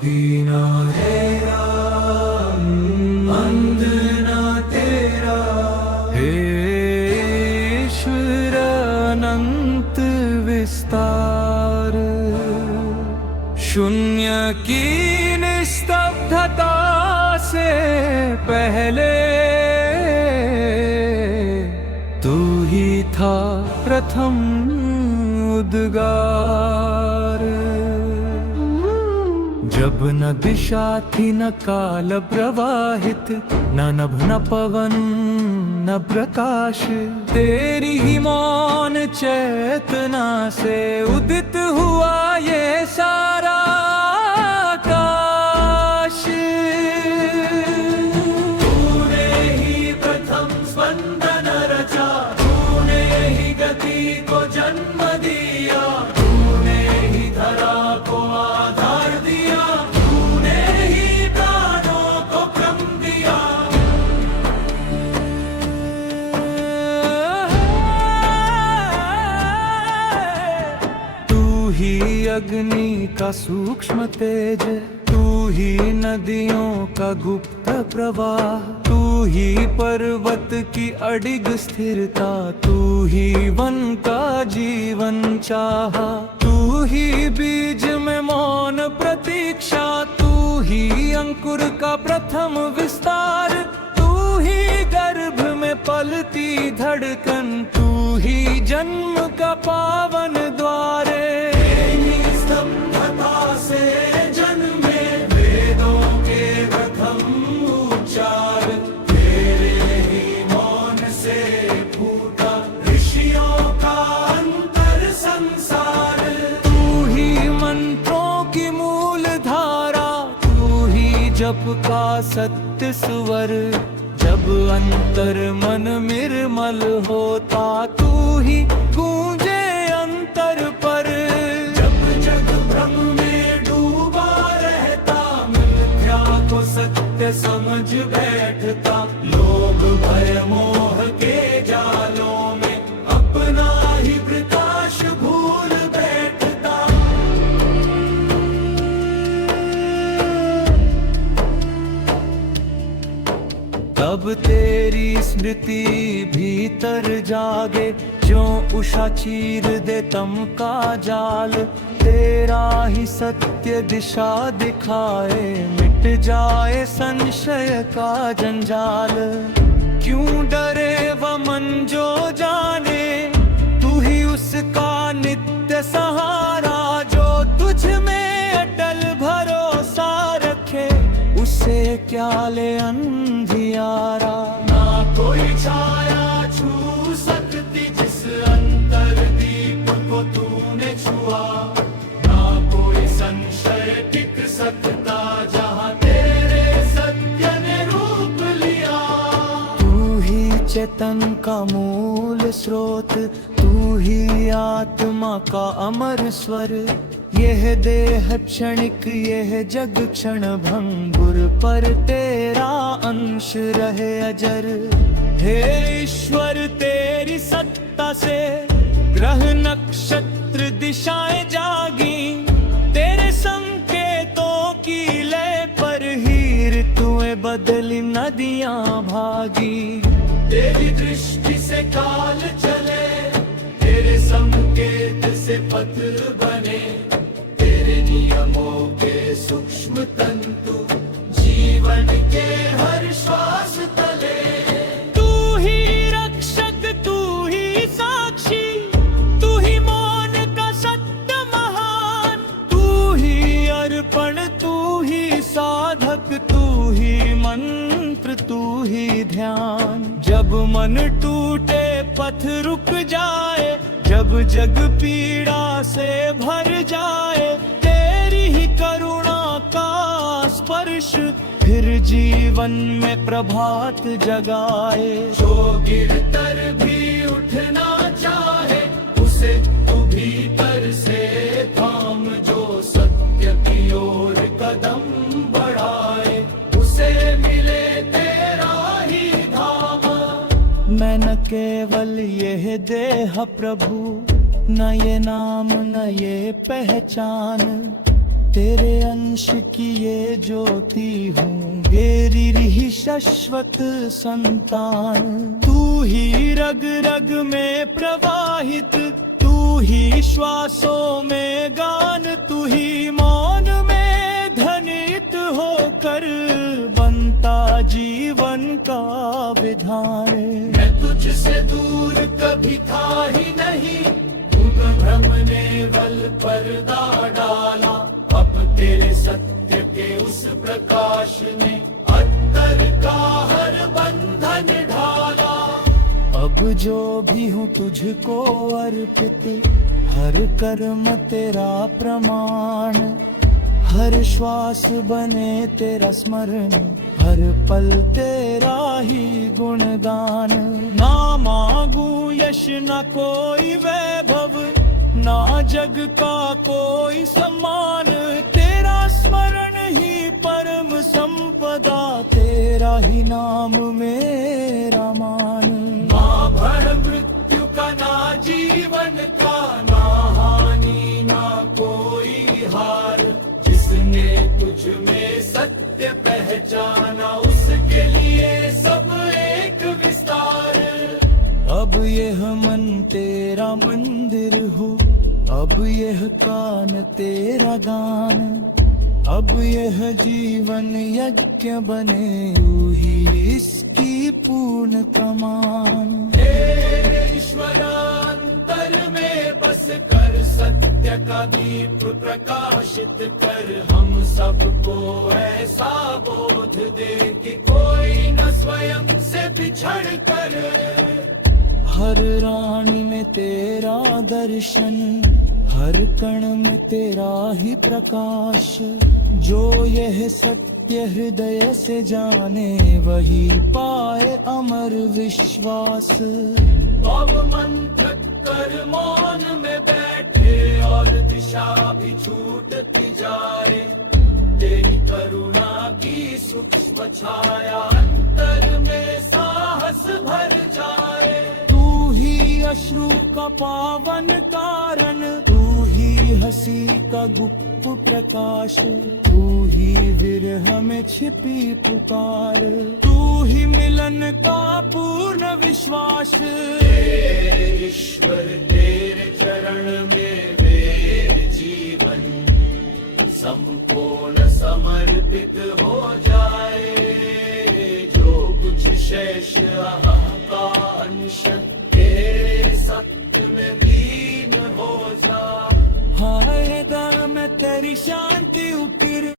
आदि ना तेरा अंत ना तेरा, हे ईश्वर अनंत विस्तार। शून्य की निस्तब्धता से पहले तू ही था प्रथम उद्गार। जब न दिशा थी न काल प्रवाहित, न नभ न पवन न प्रकाश, तेरी ही मौन चेतना से उदित हुआ ये सारा आकाश। तूने ही प्रथम स्पंदन रचा, तूने ही गति को जन्म दिया, तूने ही धरा को आधार दिया, तूने ही प्राणों को क्रम दिया। तू ही अग्नि का सूक्ष्म तेज, तू ही नदियों का गुप्त प्रवाह, तू ही पर्वत की अडिग स्थिरता, तू ही वन का जीवन चाहा, तू ही बीज में मौन प्रतीक्षा, तू ही अंकुर का प्रथम विस्तार, तू ही गर्भ में पलती धड़कन, तू ही जन्म का पावन द्वार। स्तब्धता से जन्मे वेदों के प्रथम उच्चार, तेरे ही मौन से फूटा ऋषियों का अंतर संसार। तू ही मंत्रों की मूल धारा, तू ही जप का सत्य स्वर, जब अंतर मन निर्मल होता, तू ही गूंजे अंतर पर। जब जग भ्रम में डूबा रहता, मिथ्या को सत्य समझ बैठता, लोभ भय मोह के जालों में अपना ही प्रकाश भूल बैठता। तब तेरी स्मृति भीतर जागे, जो उषा चीर दे तम का जाल, तेरा ही सत्य दिशा दिखाए, मिट जाए संशय का जंजाल। क्यों डरे वह मन जो जाने, तू ही उसका नित्य सहारा, जो तुझ में अटल भरोसा रखे, उसे क्या ले अंधियारा। ना कोई छाया छू सकती जिस अंतर दीप को तूने छुआ, ना कोई संशय टिक सकता जहाँ तेरे सत्य ने रूप लिया। तू ही चेतन का मूल स्रोत, तू ही आत्मा का अमर स्वर, यह देह क्षणिक यह जग क्षण भंगुर, पर तेरा अंश रहे अजर। हे ईश्वर तेरी सत्ता से ग्रह नक्षत्र दिशाएं जागी, तेरे संकेतों की लय पर ही ऋतुएं बदली नदियां भागी। तेरी दृष्टि से काल चले, तेरे संकेत से पथ बने, नियमों के सूक्ष्म तंतु जीवन के हर श्वास तले। तू ही रक्षक तू ही साक्षी, तू ही मौन का सत्य महान, तू ही अर्पण तू ही साधक, तू ही मंत्र तू ही ध्यान। जब मन टूटे पथ रुक जाए, जब जग पीड़ा से भर जाए, करुणा का स्पर्श फिर जीवन में प्रभात जगाए। जो गिरकर भी उठना चाहे, उसे तू भीतर से थाम, जो सत्य की ओर कदम बढ़ाए, उसे मिले तेरा ही धाम। मैं न केवल यह देह प्रभु, न ये नाम न ये पहचान, तेरे अंश की ये ज्योति हूँ, मेरी रही शाश्वत संतान। तू ही रग रग में प्रवाहित, तू ही श्वासों में गान, तू ही मौन में ध्वनित होकर बनता जीवन का विधान। मैं तुझसे दूर कभी था ही नहीं, भ्रम ने बल पर्दा डाला। अब तेरे सत्य के उस प्रकाश ने अत्तर का हर बंधन ढाला। अब जो भी हूँ तुझको अर्पित, हर कर्म तेरा प्रमाण, हर श्वास बने तेरा स्मरण, हर पल तेरा ही गुणगान। ना मांगू यश न कोई वैभव, ना जग का कोई सम्मान, तेरा स्मरण ही परम संपदा, तेरा ही नाम मेरा मान। माँ भण मृत्यु का ना जीवन का, ना हानि ना कोई हार, जिसने तुझ में सत्य पहचाना, उसके लिए सब एक विस्तार। अब यह मन तेरा मंदिर हो, अब यह कान तेरा गान, अब यह जीवन यज्ञ बने, यूं ही इसकी पूर्ण कमान। हे ईश्वर अंतर में बस कर, सत्य का दीप प्रकाशित कर, हम सबको ऐसा बोध दे कि कोई न स्वयं से बिछड़ कर। हर रानी में तेरा दर्शन, हर कण में तेरा ही प्रकाश, जो यह सत्य हृदय से जाने, वही पाए अमर विश्वास। अब मंत्र कर मौन में बैठे, और दिशा भी छूटती जाए, तेरी करुणा की सूक्ष्म छाया अंतर में साहस भर जाए। तू ही अश्रु का पावन कारण, तू ही हंसी का गुप्त प्रकाश, तू ही विरह में छिपी पुकार, तू ही मिलन का पूर्ण विश्वास। ईश्वर तेरे चरण में मेरे जीवन संपूर्ण समर्पित हो जाए, जो कुछ शेष आकांक्ष तेरे सत्य में लीन हो जा। हाय मैं तेरी शांति